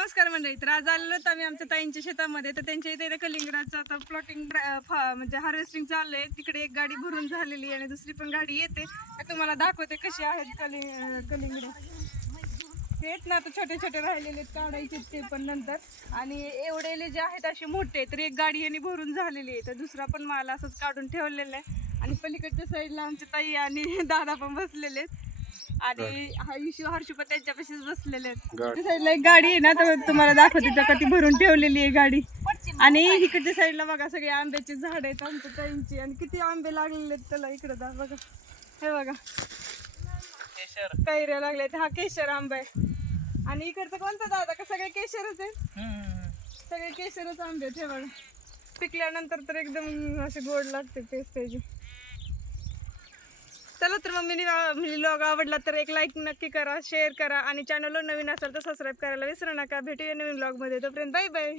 नमस्कार मंडळी. तर आज आलेलो होतो आम्ही आमच्या ताईंच्या शेतामध्ये. तर त्यांच्या इथे कलिंगडाचं आता प्लॉटिंग म्हणजे हार्वेस्टिंग चालू आहे. तिकडे एक गाडी भरून झालेली आहे आणि दुसरी पण गाडी येते. तर तुम्हाला दाखवते कशी आहेत कलिंगड. हे आहेत ना, आता छोटे छोटे राहिलेले काढायचे ते पण नंतर. आणि एवढेले जे आहेत असे मोठे, तर एक गाडी यांनी भरून झालेली आहे. तर दुसरा पण माल असंच काढून ठेवलेला आहे. आणि पलीकडच्या साईडला आमच्या ताई आणि दादा पण बसलेले आहेत. आणि हा इशू हर्षू पण त्यांच्यापाशीच बसलेले आहेत. त्या साईडला एक गाडी आहे ना, तर तुम्हाला दाखवते तर कधी भरून ठेवलेली आहे गाडी. आणि इकडच्या साईडला बघा सगळे आंब्याचे झाड आहेत आमच्या ताईंची. आणि किती आंबे लागलेले आहेत त्याला. इकडे बघा, हे बघा कैऱ्या लागल्यात. हा केशर आंबा आहे. आणि इकडचं कोणतं दादा का सगळे केशरच आहे. सगळे केशरच आंबे आहेत. हे बघा पिकल्यानंतर तर एकदम असे गोड लागते टेस्ट त्याची. चला तर मग मिनी व्लॉग आवडला तर एक लाईक नक्की करा, शेअर करा आणि चॅनलवर नवीन असेल तर सबस्क्राईब करायला विसरू नका. भेटूया नवीन व्लॉगमध्ये. तोपर्यंत बाय बाय.